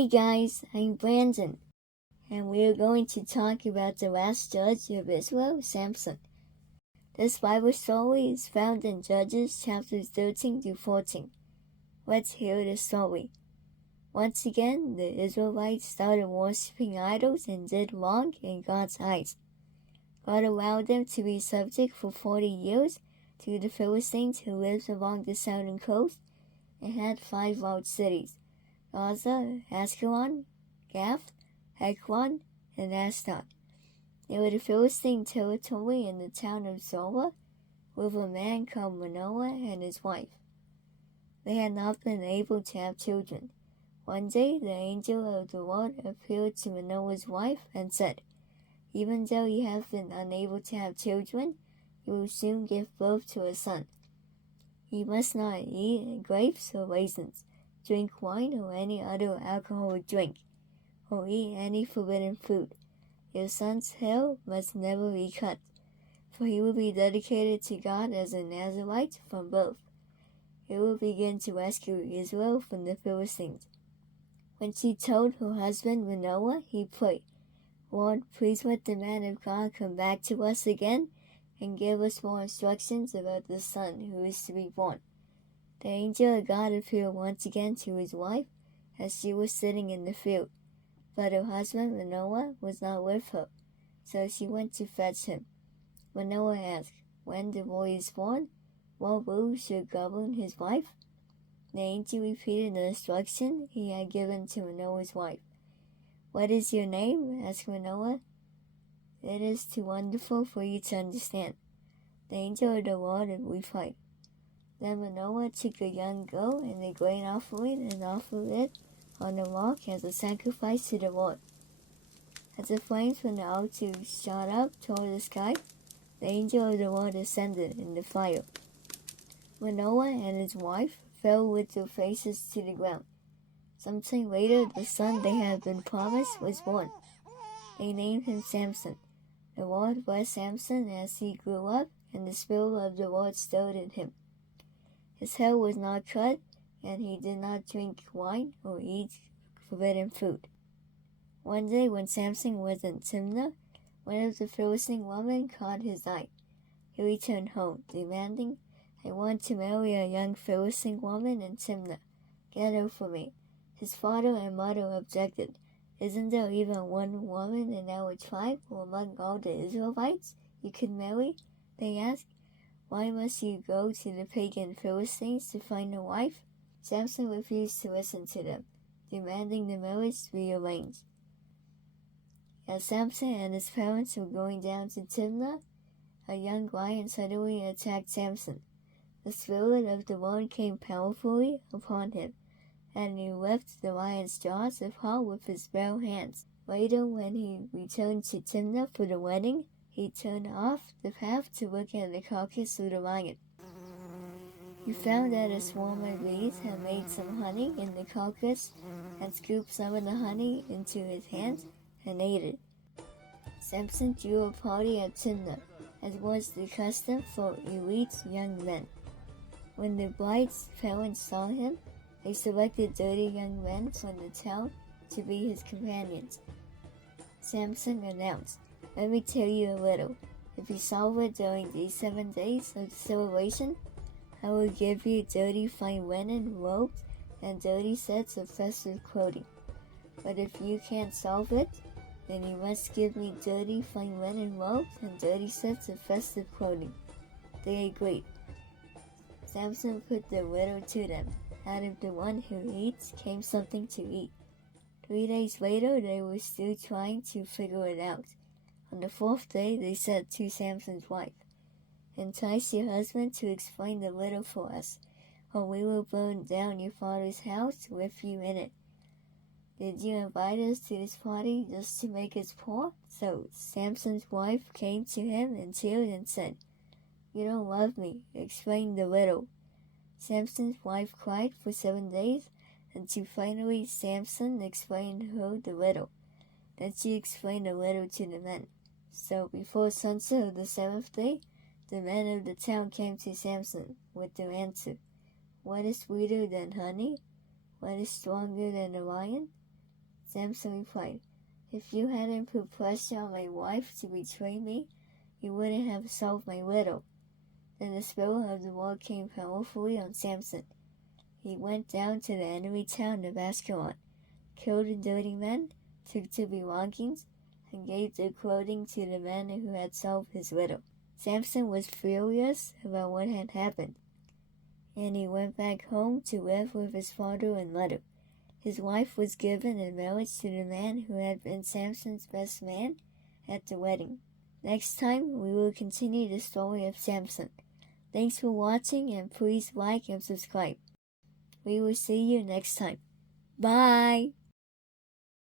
Hey guys, I'm Brandon, and we are going to talk about the last judge of Israel, Samson. This Bible story is found in Judges chapters 13 to 14. Let's hear the story. Once again, the Israelites started worshiping idols and did wrong in God's eyes. God allowed them to be subject for 40 years to the Philistines who lived along the southern coast and had 5 large cities: Gaza, Ascalon, Gath, Ekron, and Ashdod. They were the Philistine territory in the town of Zorah, with a man called Manoah and his wife. They had not been able to have children. One day the angel of the Lord appeared to Manoah's wife and said, "Even though you have been unable to have children, you will soon give birth to a son. You must not eat grapes or raisins, drink wine or any other alcoholic drink, or eat any forbidden food. Your son's hair must never be cut, for he will be dedicated to God as a Nazirite from birth. He will begin to rescue Israel from the Philistines." When she told her husband Manoah, he prayed, "Lord, please let the man of God come back to us again and give us more instructions about the son who is to be born." The angel of God appeared once again to his wife as she was sitting in the field, but her husband Manoah was not with her, so she went to fetch him. Manoah asked, "When the boy is born, what rule should govern his wife?" The angel repeated the instruction he had given to Manoah's wife. "What is your name?" asked Manoah. "It is too wonderful for you to understand," the angel of the Lord replied. Then Manoah took a young goat and a grain offering and offered it on the rock as a sacrifice to the Lord. As the flames from the altar shot up toward the sky, the angel of the Lord ascended in the fire. Manoah and his wife fell with their faces to the ground. Sometime later, the son they had been promised was born. They named him Samson. The Lord blessed Samson as he grew up, and the Spirit of the Lord stirred in him. His hair was not cut, and he did not drink wine or eat forbidden food. One day when Samson was in Timnah, one of the Philistine women caught his eye. He returned home, demanding, "I want to marry a young Philistine woman in Timnah. Get her for me." His father and mother objected. "Isn't there even one woman in our tribe or among all the Israelites you could marry?" they asked. "Why must you go to the pagan Philistines to find a wife?" Samson refused to listen to them, demanding the marriage be arranged. As Samson and his parents were going down to Timnah, a young lion suddenly attacked Samson. The Spirit of the Lord came powerfully upon him, and he ripped the lion's jaws apart with his bare hands. Later, when he returned to Timnah for the wedding, he turned off the path to look at the carcass of the lion. He found that a swarm of bees had made some honey in the carcass and scooped some of the honey into his hands and ate it. Samson threw a party at Timnah, as was the custom for elite young men. When the bride's parents saw him, they selected dirty young men from the town to be his companions. Samson announced, "Let me tell you a riddle. If you solve it during these 7 days of the celebration, I will give you dirty fine linen robes and dirty sets of festive clothing. But if you can't solve it, then you must give me dirty fine linen robes and dirty sets of festive clothing." They agreed. Samson put the riddle to them. Out of the one who eats came something to eat. 3 days later, they were still trying to figure it out. On the 4th day, they said to Samson's wife, "Entice your husband to explain the riddle for us, or we will burn down your father's house with you in it. Did you invite us to this party just to make us poor?" So Samson's wife came to him in tears and said, "You don't love me. Explain the riddle." Samson's wife cried for 7 days, until finally Samson explained her the riddle. Then she explained the riddle to the men. So before sunset of the 7th day, the men of the town came to Samson with their answer. "What is sweeter than honey? What is stronger than a lion?" Samson replied, "If you hadn't put pressure on my wife to betray me, you wouldn't have solved my riddle." Then the Spirit of the Lord came powerfully on Samson. He went down to the enemy town of Ascalon, killed the dirty men, took their belongings, and gave their clothing to the men who had solved his riddle. Samson was furious about what had happened, and he went back home to live with his father and mother. His wife was given in marriage to the man who had been Samson's best man at the wedding. Next time, we will continue the story of Samson. Thanks for watching, and please like and subscribe. We will see you next time. Bye!